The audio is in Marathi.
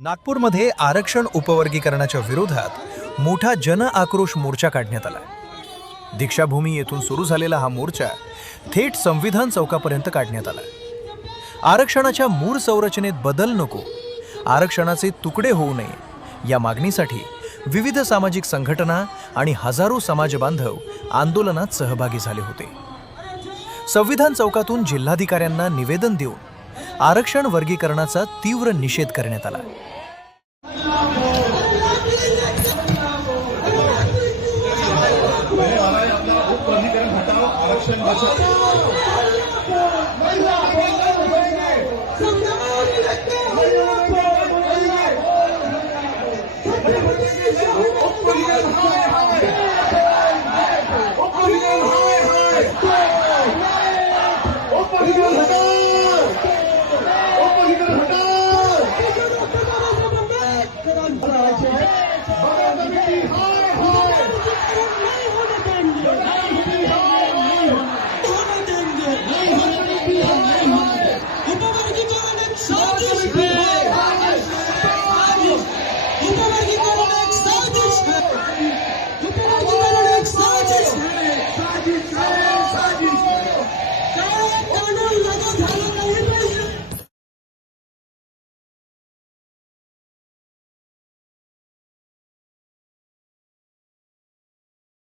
नागपूरमध्ये आरक्षण उपवर्गीकरणाच्या विरोधात मोठा जन आक्रोश मोर्चा काढण्यात आला। दीक्षाभूमी येथून सुरू झालेला हा मोर्चा थेट संविधान चौकापर्यंत काढण्यात आला। आरक्षणाच्या मूळ संरचनेत बदल नको, आरक्षणाचे तुकडे होऊ नये या मागणीसाठी विविध सामाजिक संघटना आणि हजारो समाज बांधव आंदोलनात सहभागी झाले होते। संविधान चौकातून जिल्हाधिकाऱ्यांना निवेदन देऊन आरक्षण वर्गीकरणाचा तीव्र निषेध करण्यात आला। आरक्षण